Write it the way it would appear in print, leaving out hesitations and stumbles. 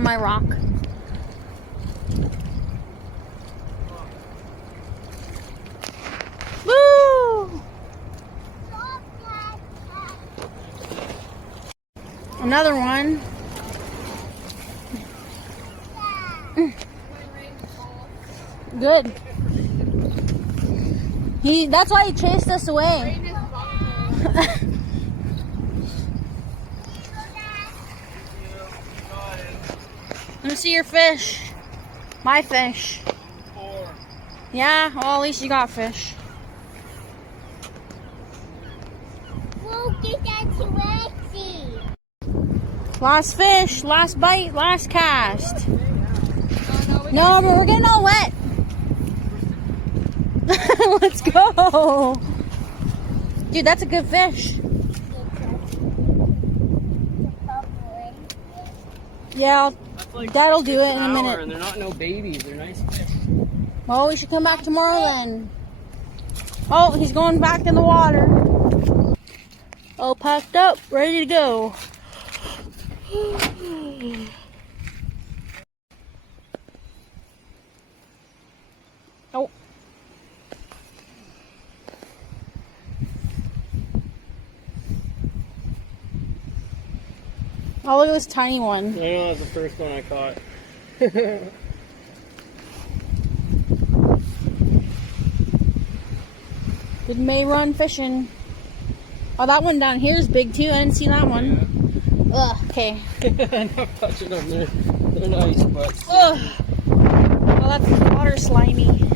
on my rock. Woo! Another one. Good. That's why he chased us away. Let me see your fish. My fish. Yeah, well, at least you got fish. Last fish, last bite, last cast. No, but we're getting all wet. Let's go. Dude, that's a good fish. Yeah, that'll do it in a minute. And they're not no babies. They're nice fish. Well, we should come back tomorrow then. Oh, he's going back in the water. All packed up, ready to go. Oh. Oh, look at this tiny one. I know, that's the first one I caught. Good May run fishing. Oh, that one down here is big too. I didn't see that one. Yeah. Ugh, okay. I'm not touching them. They're nice, but... Ugh. Oh, that's water slimy.